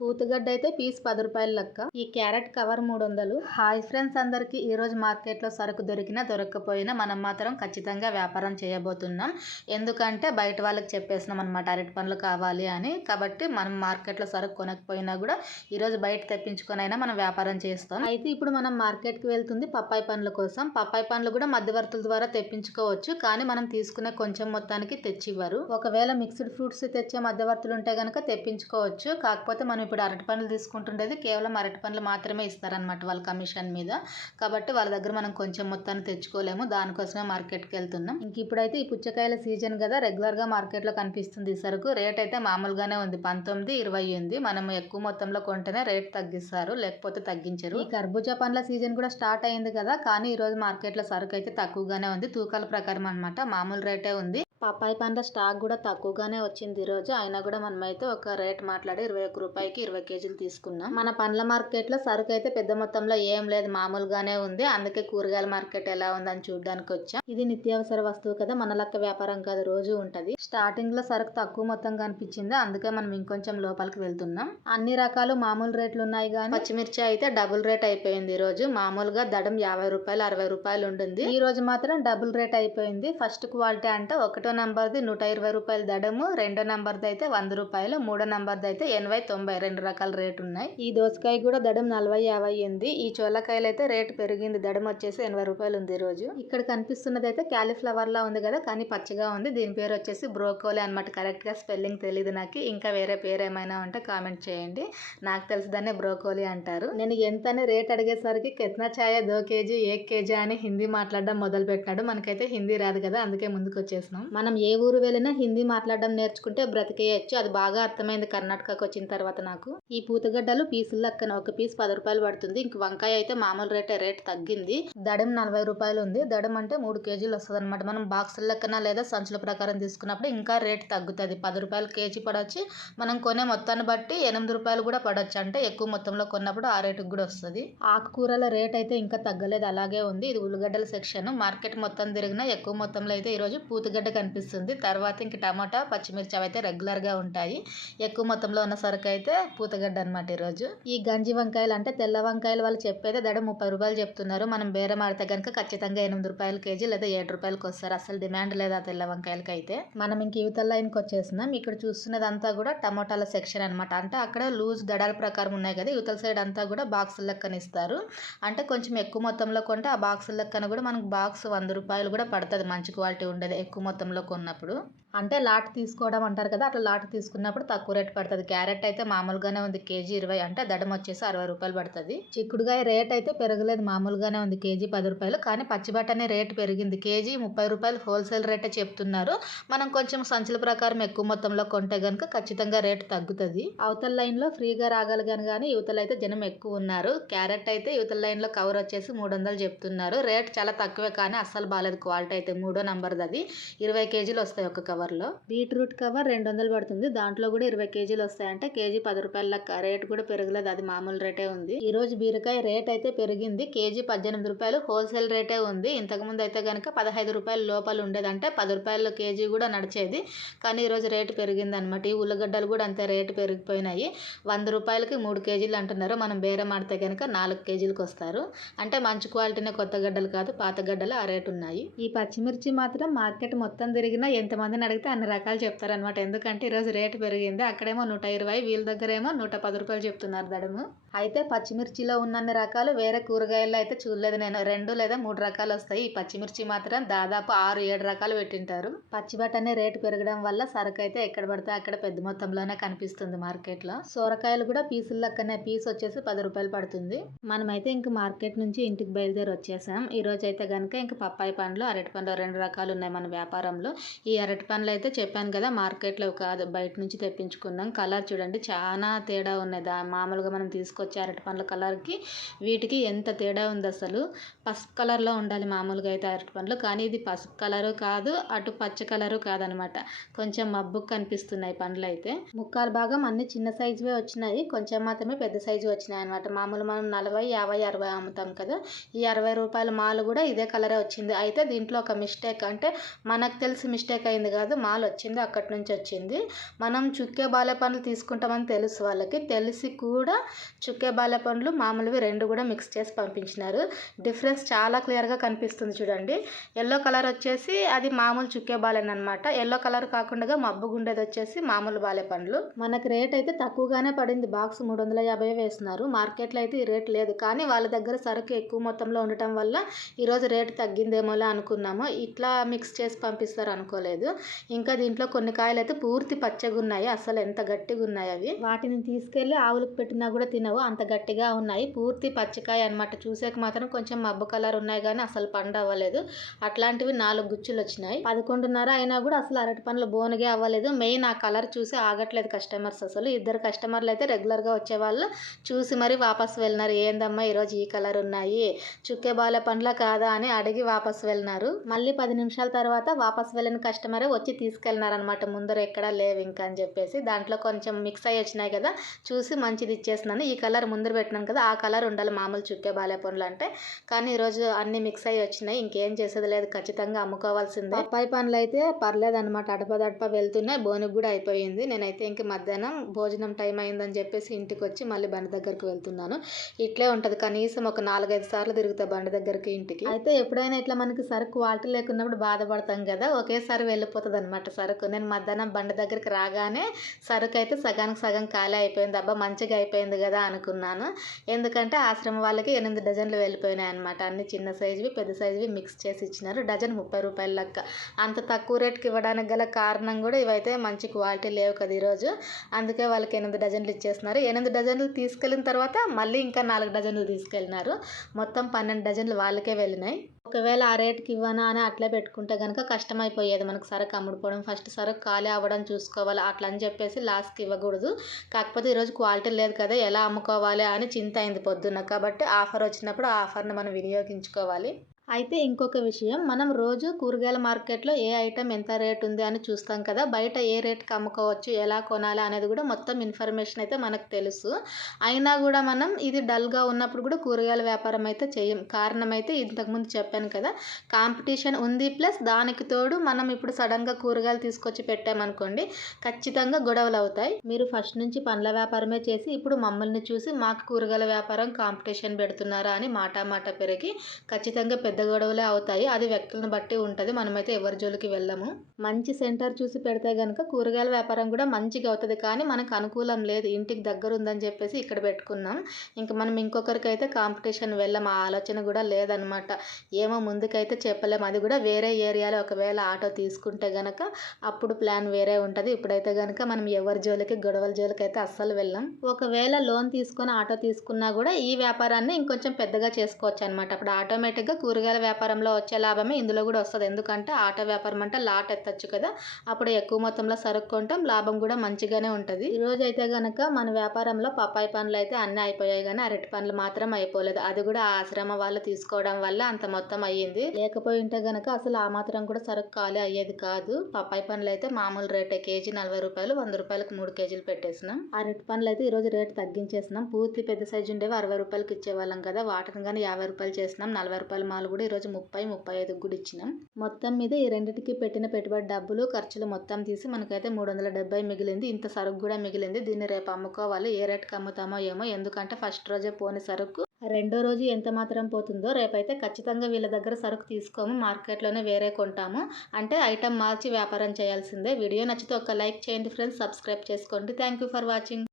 పూతగడ్డ అయితే పీస్ 10 రూపాయలు లెక్క. ఈ క్యారెట్ కవర్ 300. హాయ్ ఫ్రెండ్స్ అందరికి, ఈ రోజు మార్కెట్లో సరుకు దొరికినా దొరకకపోయినా మనం మాత్రం ఖచ్చితంగా వ్యాపారం చేయబోతున్నాం. ఎందుకంటే బయట వాళ్ళకి చెప్పేసినాం అనమాట అరటి పండ్లు కావాలి అని. కాబట్టి మనం మార్కెట్లో సరుకు కొనకపోయినా కూడా ఈరోజు బయట తెప్పించుకొని అయినా మనం వ్యాపారం చేస్తాం. అయితే ఇప్పుడు మనం మార్కెట్కి వెళ్తుంది పప్పాయి పండ్ల కోసం. పప్పాయి పండ్లు కూడా మధ్యవర్తుల ద్వారా తెప్పించుకోవచ్చు, కానీ మనం తీసుకునే కొంచెం మొత్తానికి తెచ్చివ్వరు. ఒకవేళ మిక్స్డ్ ఫ్రూట్స్ తెచ్చే మధ్యవర్తులు ఉంటే కనుక తెప్పించుకోవచ్చు. కాకపోతే మనం ఇప్పుడు అరటి పండ్లు తీసుకుంటుండేది కేవలం అరటి పండ్లు మాత్రమే ఇస్తారనమాట వాళ్ళ కమిషన్ మీద. కాబట్టి వాళ్ళ దగ్గర మనం కొంచెం మొత్తాన్ని తెచ్చుకోలేము, దానికోసమే మార్కెట్కి వెళ్తున్నాం. ఇంక ఇప్పుడైతే ఈ పుచ్చకాయల సీజన్ కదా, రెగ్యులర్గా మార్కెట్లో కనిపిస్తుంది ఈ సరుకు. రేట్ అయితే మామూలుగానే ఉంది, 19, 20 ఉంది. మనం ఎక్కువ మొత్తంలో కొంటేనే రేట్ తగ్గిస్తారు, లేకపోతే తగ్గించరు. ఈ కర్బూజా పండ్ల సీజన్ కూడా స్టార్ట్ అయింది కదా, కానీ ఈ రోజు మార్కెట్లో సరుకు అయితే తక్కువగానే ఉంది. తూకాల ప్రకారం అనమాట, మామూలు రేటే ఉంది. పప్పాయి పండ్ల స్టాక్ కూడా తక్కువగానే వచ్చింది ఈరోజు. అయినా కూడా మనమైతే ఒక రేట్ మాట్లాడి 21 రూపాయికి 20 కేజీలు తీసుకున్నాం. మన పండ్ల మార్కెట్లో సరుకు అయితే పెద్ద మొత్తంలో ఏం లేదు, మామూలుగానే ఉంది. అందుకే కూరగాయల మార్కెట్ ఎలా ఉందని చూడడానికి వచ్చాం. ఇది నిత్యావసర వస్తువు కదా, మన లెక్క వ్యాపారం కాదు, రోజు ఉంటది. స్టార్టింగ్ లో సరుకు తక్కువ మొత్తం కనిపించింది, అందుకే మనం ఇంకొంచెం లోపలికి వెళ్తున్నాం. అన్ని రకాలు మామూలు రేట్లు ఉన్నాయి, కానీ పచ్చిమిర్చి అయితే డబుల్ రేట్ అయిపోయింది ఈ రోజు. మామూలుగా దడం 50 రూపాయలు 60 రూపాయలు ఉంటుంది, ఈ రోజు మాత్రం డబుల్ రేట్ అయిపోయింది. ఫస్ట్ క్వాలిటీ అంటే 1వ నంబర్ది 120 రూపాయలు దడము, 2వ నంబర్ది అయితే 100 రూపాయలు, 3వ నంబర్ది అయితే 80, 90 రెండు రకాల రేటు ఉన్నాయి. ఈ దోసకాయ కూడా దడం 40, 50 ఉంది. ఈ చోలకాయలు అయితే రేటు పెరిగింది, దడం వచ్చేసి 80 రూపాయలు ఉంది ఈ రోజు. ఇక్కడ కనిపిస్తున్నది అయితే క్యాలీఫ్లవర్ లా ఉంది కదా, కానీ పచ్చగా ఉంది. దీని పేరు వచ్చేసి బ్రోకోలీ అనమాట. కరెక్ట్ గా స్పెల్లింగ్ తెలియదు నాకు, ఇంకా వేరే పేరు ఏమైనా ఉంటే కామెంట్ చేయండి. నాకు తెలిసిదాన్ని బ్రోకోలీ అంటారు. నేను ఎంతనే రేట్ అడిగేసరికి కిత్నా ఛాయ 2 కేజీ 1 కేజీ అని హిందీ మాట్లాడడం మొదలు పెట్టినాడు. మనకైతే హిందీ రాదు కదా, అందుకే ముందుకు వచ్చేసినాం. మనం ఏ ఊరు వెళ్ళినా హిందీ మాట్లాడడం నేర్చుకుంటే బ్రతికేయచ్చు, అది బాగా అర్థమైంది కర్ణాటకకు వచ్చిన తర్వాత నాకు. ఈ పూతగడ్డలు పీసులు లెక్కన ఒక పీస్ 10 రూపాయలు పడుతుంది. ఇంక వంకాయ అయితే మామూలు రేట్ తగ్గింది, దడం 40 రూపాయలు ఉంది. దడం అంటే 3 కేజీలు వస్తుంది అనమాట. మనం బాక్సుల లెక్కన లేదా సంచుల ప్రకారం తీసుకున్నప్పుడు ఇంకా రేట్ తగ్గుతుంది. 10 రూపాయలు కేజీ పడవచ్చు, మనం కొనే మొత్తాన్ని బట్టి 8 రూపాయలు కూడా పడవచ్చు. అంటే ఎక్కువ మొత్తంలో కొన్నప్పుడు ఆ రేటుకు కూడా వస్తుంది. ఆకుకూరల రేట్ అయితే ఇంకా తగ్గలేదు, అలాగే ఉంది. ఇది ఉల్లిగడ్డల సెక్షన్. మార్కెట్ మొత్తం తిరిగినా ఎక్కువ మొత్తంలో అయితే ఈరోజు పూతగడ్డ కనిపిస్తుంది. తర్వాత ఇంక టమాటా, పచ్చిమిర్చి అవి అయితే రెగ్యులర్ గా ఉంటాయి. ఎక్కువ మొత్తంలో ఉన్న సరుకు అయితే పూతగడ్డ అనమాట ఈరోజు. ఈ గంజి వంకాయలు అంటే తెల్ల వంకాయలు వాళ్ళు చెప్పేది దడ 30 రూపాయలు చెప్తున్నారు. మనం బేరం ఆడితే కనుక ఖచ్చితంగా 8 రూపాయలు కేజీ లేదా 7 రూపాయలకి వస్తారు. అసలు డిమాండ్ లేదు ఆ తెల్ల వంకాయలకి అయితే. మనం ఇంక యువతల లైన్కి వచ్చేస్తున్నాం. ఇక్కడ చూస్తున్నదంతా కూడా టమాటాల సెక్షన్ అనమాట. అంటే అక్కడ లూజ్ దడాల ప్రకారం ఉన్నాయి కదా, యువతల సైడ్ అంతా కూడా బాక్సుల లెక్కన ఇస్తారు. అంటే కొంచెం ఎక్కువ మొత్తంలో కొంటే ఆ బాక్సుల లెక్కన కూడా మనకు బాక్స్ 100 రూపాయలు కూడా పడుతుంది, మంచి క్వాలిటీ ఉండేది ఎక్కువ మొత్తంలో కొన్నప్పుడు. అంటే లాట్ తీసుకోవడం అంటారు కదా, అట్లా లాట్ తీసుకున్నప్పుడు తక్కువ రేట్ పడుతుంది. క్యారెట్ అయితే మామూలుగానే ఉంది, కేజీ 20, అంటే దడం వచ్చేసి 60 రూపాయలు పడుతుంది. చిక్కుడుగాయ రేట్ అయితే పెరగలేదు, మామూలుగానే ఉంది, కేజీ 10 రూపాయలు. కానీ పచ్చిబట్టనే రేట్ పెరిగింది, కేజీ 30 రూపాయలు హోల్సేల్ రేటే చెప్తున్నారు. మనం కొంచెం సంచుల ప్రకారం ఎక్కువ మొత్తంలో కొంటే గనుక ఖచ్చితంగా రేటు తగ్గుతుంది. అవతల లైన్ లో ఫ్రీగా రాగలిగాను, కానీ యువతల అయితే జనం ఎక్కువ ఉన్నారు. క్యారెట్ అయితే యువతల లైన్ లో కవర్ వచ్చేసి 300 చెప్తున్నారు. రేట్ చాలా తక్కువే, కానీ అస్సలు బాగాలేదు క్వాలిటీ అయితే. 3వ నంబర్ది అది 20 కేజీలు వస్తాయి ఒక కవర్ లో. బీట్రూట్ కవర్ 200 పడుతుంది, దాంట్లో కూడా 20 కేజీలు వస్తాయి. అంటే కేజీ 10 రూపాయల లెక్క. రేట్ కూడా పెరగలేదు, అది మామూలు రేటే ఉంది. ఈ రోజు బీరకాయ రేట్ అయితే పెరిగింది, కేజీ 18 రూపాయలు హోల్సేల్ రేటే ఉంది. ఇంతకు ముందు అయితే కనుక 15 రూపాయల లోపల ఉండేది, అంటే 10 రూపాయల కేజీ కూడా నడిచేది. కానీ ఈ రోజు రేటు పెరిగింది అనమాట. ఈ ఉల్లగడ్డలు కూడా అంతే రేటు పెరిగిపోయినాయి. 100 రూపాయలకి 3 కేజీలు అంటున్నారు. మనం బేరం ఆడితే కనుక 4 కేజీలకు వస్తారు. అంటే మంచి క్వాలిటీనే, కొత్త గడ్డలు కాదు, పాత గడ్డలు ఆ రేటు ఉన్నాయి. ఈ పచ్చిమిర్చి మాత్రం మార్కెట్ మొత్తం తిరిగినా ఎంతమందిని అడిగితే అన్ని రకాలు చెప్తారనమాట. ఎందుకంటే ఈరోజు రేటు పెరిగింది. అక్కడేమో 120, వీళ్ళ దగ్గర ఏమో 110 రూపాయలు చెప్తున్నారు దడము. అయితే పచ్చిమిర్చిలో ఉన్నన్ని రకాలు వేరే కూరగాయల్లో అయితే చూడలేదు నేను. 2 లేదా 3 రకాలు వస్తాయి. ఈ పచ్చిమిర్చి మాత్రం దాదాపు 6, 7 రకాలు పెట్టింటారు. పచ్చిబట్టనే రేటు పెరగడం వల్ల సరుకు అయితే ఎక్కడ పడితే అక్కడ పెద్ద మొత్తంలోనే కనిపిస్తుంది మార్కెట్ లో. సొరకాయలు కూడా పీసుల లెక్కనే, పీస్ వచ్చేసి 10 రూపాయలు పడుతుంది. మనమైతే ఇంక మార్కెట్ నుంచి ఇంటికి బయలుదేరి వచ్చేసాం. ఈ రోజు అయితే కనుక ఇంక పప్పాయి పండ్లు, అరటి పండ్లు 2 రకాలు ఉన్నాయి మన వ్యాపారంలో. ఈ అరటి పండ్లు అయితే చెప్పాను కదా, మార్కెట్లో కాదు బయట నుంచి తెప్పించుకున్నాం. కలర్ చూడండి చాలా తేడా ఉన్నాయి. మామూలుగా మనం తీసుకొచ్చే అరటి పండ్ల కలర్కి వీటికి ఎంత తేడా ఉంది అసలు. పసుపు కలర్లో ఉండాలి మామూలుగా అయితే అరటి పండ్లు, కానీ ఇది పసుపు కలరు కాదు, అటు పచ్చ కలరు కాదనమాట. కొంచెం మబ్బుకు కనిపిస్తున్నాయి పండ్లు అయితే. ముక్కాలు భాగం అన్ని చిన్న సైజువే వచ్చినాయి, కొంచెం మాత్రమే పెద్ద సైజు వచ్చినాయి అనమాట. మామూలు మనం 40, 50, 60 అమ్ముతాం కదా, ఈ 60 రూపాయల మాలు కూడా ఇదే కలరే వచ్చింది. అయితే దీంట్లో ఒక మిస్టేక్, అంటే మనకు తెలిసి మిస్టేక్ అయింది కాదు, కాదు, మాల్ వచ్చింది, అక్కడి నుంచి వచ్చింది. మనం చుక్కే బాలేపండ్లు తీసుకుంటామని తెలుసు వాళ్ళకి, తెలిసి కూడా చుక్కే బాలేపండ్లు మామూలువి 2 కూడా మిక్స్ చేసి పంపించినారు. డిఫరెన్స్ చాలా క్లియర్గా కనిపిస్తుంది చూడండి. ఎల్లో కలర్ వచ్చేసి అది మామూలు చుక్కే బాలేనమాట. ఎల్లో కలర్ కాకుండా మబ్బు గుండేది వచ్చేసి మామూలు బాలేపండ్లు. మనకి రేట్ అయితే తక్కువగానే పడింది. బాక్స్ 350 వేస్తున్నారు. మార్కెట్లో అయితే ఈ రేట్ లేదు, కానీ వాళ్ళ దగ్గర సరుకు ఎక్కువ మొత్తంలో ఉండటం వల్ల ఈరోజు రేటు తగ్గిందేమోలే అనుకున్నాము. ఇట్లా మిక్స్ చేసి పంపిస్తారు అనుకోలేదు. ఇంకా దీంట్లో కొన్ని కాయలు అయితే పూర్తి పచ్చగా ఉన్నాయి. అసలు ఎంత గట్టిగా ఉన్నాయి అవి. వాటిని తీసుకెళ్ళి ఆవులకు పెట్టినా కూడా తినవు, అంత గట్టిగా ఉన్నాయి. పూర్తి పచ్చికాయ అనమాట. చూసాక మాత్రం కొంచెం మబ్బు కలర్ ఉన్నాయి కానీ అసలు పండు అవ్వలేదు. అట్లాంటివి 4 గుచ్చులు వచ్చినాయి. 11:30 అయినా కూడా అసలు అరటి పండ్లు బోనగే అవ్వలేదు. మెయిన్ ఆ కలర్ చూసి ఆగట్లేదు కస్టమర్స్. అసలు 2 కస్టమర్లు అయితే రెగ్యులర్గా వచ్చేవాళ్ళు చూసి మరి వాపస్ వెళ్ళినారు. ఏందమ్మా ఈరోజు ఈ కలర్ ఉన్నాయి, చుక్కే బాలే పండ్ల కాదా అని అడిగి వాపస్ వెళ్ళినారు. మళ్ళీ 10 నిమిషాల తర్వాత వాపస్ వెళ్ళిన కస్టమరే వచ్చి తీసుకెళ్ళినారనమాట. ముందర ఎక్కడా లేవు ఇంకా అని చెప్పేసి. దాంట్లో కొంచెం మిక్స్ అయ్యి వచ్చినాయి కదా, చూసి మంచిది ఇచ్చేసినాను. ఈ కలర్ ముందర పెట్టినాను కదా, ఆ కలర్ ఉండాలి మామూలు చుక్కే బాలే పండ్లు అంటే. కానీ ఈరోజు అన్ని మిక్స్ అయ్యి వచ్చినాయి. ఇంకేం చేసేది లేదు, ఖచ్చితంగా అమ్ముకోవాల్సిందే. పప్పాయి పండ్లు అయితే పర్లేదన్నమాట, అడపదడప వెళ్తున్నాయి. బోనికి కూడా అయిపోయింది. నేనైతే ఇంక మధ్యాహ్నం భోజనం టైం అయిందని చెప్పేసి ఇంటికి వచ్చి మళ్ళీ బండి దగ్గరికి వెళ్తున్నాను. ఇట్లే ఉంటుంది, కనీసం ఒక 4-5 సార్లు తిరుగుతా బండి దగ్గరికి ఇంటికి. అయితే ఎప్పుడైనా ఇట్లా మనకి సరుకు క్వాలిటీ లేకున్నప్పుడు బాధపడతాం కదా, ఒకేసారి వెళ్ళిపోతుంది అనమాట సరుకు. నేను మధ్యాహ్నం బండి దగ్గరికి రాగానే సరుకు అయితే సగానికి సగం ఖాళీ అయిపోయింది. అబ్బా మంచిగా అయిపోయింది కదా అనుకున్నాను. ఎందుకంటే ఆశ్రమం వాళ్ళకి 8 డజన్లు వెళ్ళిపోయినాయి అనమాట. అన్ని చిన్న సైజువి పెద్ద సైజువి మిక్స్ చేసి ఇచ్చినారు. డజన్ 30 రూపాయల లెక్క. అంత తక్కువ రేటుకి ఇవ్వడానికి గల కారణం కూడా ఇవైతే మంచి క్వాలిటీ లేవు కదా ఈరోజు, అందుకే వాళ్ళకి 8 డజన్లు ఇచ్చేస్తున్నారు. 8 డజన్లు తీసుకెళ్ళిన తర్వాత మళ్ళీ ఇంకా 4 డజన్లు తీసుకెళ్ళినారు. మొత్తం 12 డజన్లు వాళ్ళకే వెళ్ళినాయి. ఒకవేళ ఆ రేటుకి ఇవ్వనా అని అట్లే పెట్టుకుంటే కనుక కష్టమైపోయేది మనకు సరుకు అమ్ముడుపోవడం. ఫస్ట్ సరుకు ఖాళీ అవ్వడం చూసుకోవాలి. అట్లా అని చెప్పేసి లాస్ట్కి ఇవ్వకూడదు. కాకపోతే ఈరోజు క్వాలిటీ లేదు కదా, ఎలా అమ్ముకోవాలి అని చింత అయింది పొద్దున్న. కాబట్టి ఆఫర్ వచ్చినప్పుడు ఆ ఆఫర్ని మనం వినియోగించుకోవాలి. అయితే ఇంకొక విషయం, మనం రోజు కూరగాయల మార్కెట్లో ఏ ఐటెం ఎంత రేట్ ఉంది అని చూస్తాం కదా, బయట ఏ రేట్కి అమ్ముకోవచ్చు, ఎలా కొనాలి అనేది కూడా మొత్తం ఇన్ఫర్మేషన్ అయితే మనకు తెలుసు. అయినా కూడా మనం ఇది డల్గా ఉన్నప్పుడు కూడా కూరగాయల వ్యాపారం అయితే చేయం. కారణం అయితే ఇంతకుముందు చెప్పాను కదా, కాంపిటీషన్ ఉంది. ప్లస్ దానికి తోడు మనం ఇప్పుడు సడన్గా కూరగాయలు తీసుకొచ్చి పెట్టామనుకోండి, ఖచ్చితంగా గొడవలు అవుతాయి. మీరు ఫస్ట్ నుంచి పండ్ల వ్యాపారమే చేసి ఇప్పుడు మమ్మల్ని చూసి మాకు కూరగాయల వ్యాపారం కాంపిటీషన్ పెడుతున్నారా అని మాట పెరిగి ఖచ్చితంగా పెద్ద గొడవలే అవుతాయి. అది వ్యక్తులను బట్టి ఉంటుంది. మనమైతే ఎవరి జోలికి వెళ్ళము. మంచి సెంటర్ చూసి పెడితే కనుక కూరగాయల వ్యాపారం కూడా మంచిగా అవుతుంది. కానీ మనకు అనుకూలం లేదు, ఇంటికి దగ్గర ఉందని చెప్పేసి ఇక్కడ పెట్టుకున్నాం. ఇంకా మనం ఇంకొకరికైతే కాంపిటీషన్ వెళ్ళం, ఆ ఆలోచన కూడా లేదనమాట. ఏమో ముందుకైతే చెప్పలేము. అది కూడా వేరే ఏరియాలో ఒకవేళ ఆటో తీసుకుంటే గనక అప్పుడు ప్లాన్ వేరే ఉంటుంది. ఇప్పుడైతే కనుక మనం ఎవరి జోలికి గొడవల జోలికి అయితే అస్సలు వెళ్ళాం. ఒకవేళ లోన్ తీసుకొని ఆటో తీసుకున్నా కూడా ఈ వ్యాపారాన్ని ఇంకొంచెం పెద్దగా చేసుకోవచ్చు అనమాట. అప్పుడు ఆటోమేటిక్గా కూరగాయల వ్యాపారంలో వచ్చే లాభమే ఇందులో కూడా వస్తుంది. ఎందుకంటే ఆటో వ్యాపారం అంటే లాట్ ఎత్తచ్చు కదా, అప్పుడు ఎక్కువ మొత్తంలో సరుకు కొంటాం, లాభం కూడా మంచిగానే ఉంటుంది. ఈరోజు అయితే కనుక మన వ్యాపారంలో పప్పాయి పండ్లు అయితే అన్నీ అయిపోయాయి, కానీ అరటి పండ్లు మాత్రం అయిపోలేదు. అది కూడా ఆశ్రమ వాళ్ళు తీసుకోవడం వల్ల అంత మొత్తం అయ్యింది. లేకపోయి ఉంటే కనుక అసలు ఆ మాత్రం కూడా సరుకు ఖాళీ అయ్యేది కాదు. పప్పాయి పండ్లు అయితే మామూలు రేటే, కేజీ 40 రూపాయలు, 100 రూపాయలకు 3 కేజీలు పెట్టేసినాం. అరటి పండ్లు అయితే ఈరోజు రేటు తగ్గించేసినాం. పూర్తి పెద్ద సైజు ఉండేవి 60 రూపాయలకి ఇచ్చేవాళ్ళం కదా, వాటిని కానీ 50 రూపాయలు చేసినాం. 40 రూపాయల మాలు కూడా ఈరోజు 30-35 కూడా ఇచ్చినాం. మొత్తం మీద ఈ రెండింటికి పెట్టిన పెట్టుబడి డబ్బులు ఖర్చులు మొత్తం తీసి మనకైతే 370 మిగిలింది. ఇంత సరుకు కూడా మిగిలింది. దీన్ని రేపు అమ్ముకోవాలి. ఏ రేటుకి అమ్ముతామో ఏమో, ఎందుకంటే ఫస్ట్ రోజే పోని సరుకు రెండో రోజు ఎంత మాత్రం పోతుందో. రేపైతే ఖచ్చితంగా వీళ్ళ దగ్గర సరుకు తీసుకోము, మార్కెట్లోనే వేరే కొంటాము. అంటే ఐటెం మార్చి వ్యాపారం చేయాల్సిందే. వీడియో నచ్చితే ఒక లైక్ చేయండి ఫ్రెండ్స్, సబ్స్క్రైబ్ చేసుకోండి. Thank you for watching.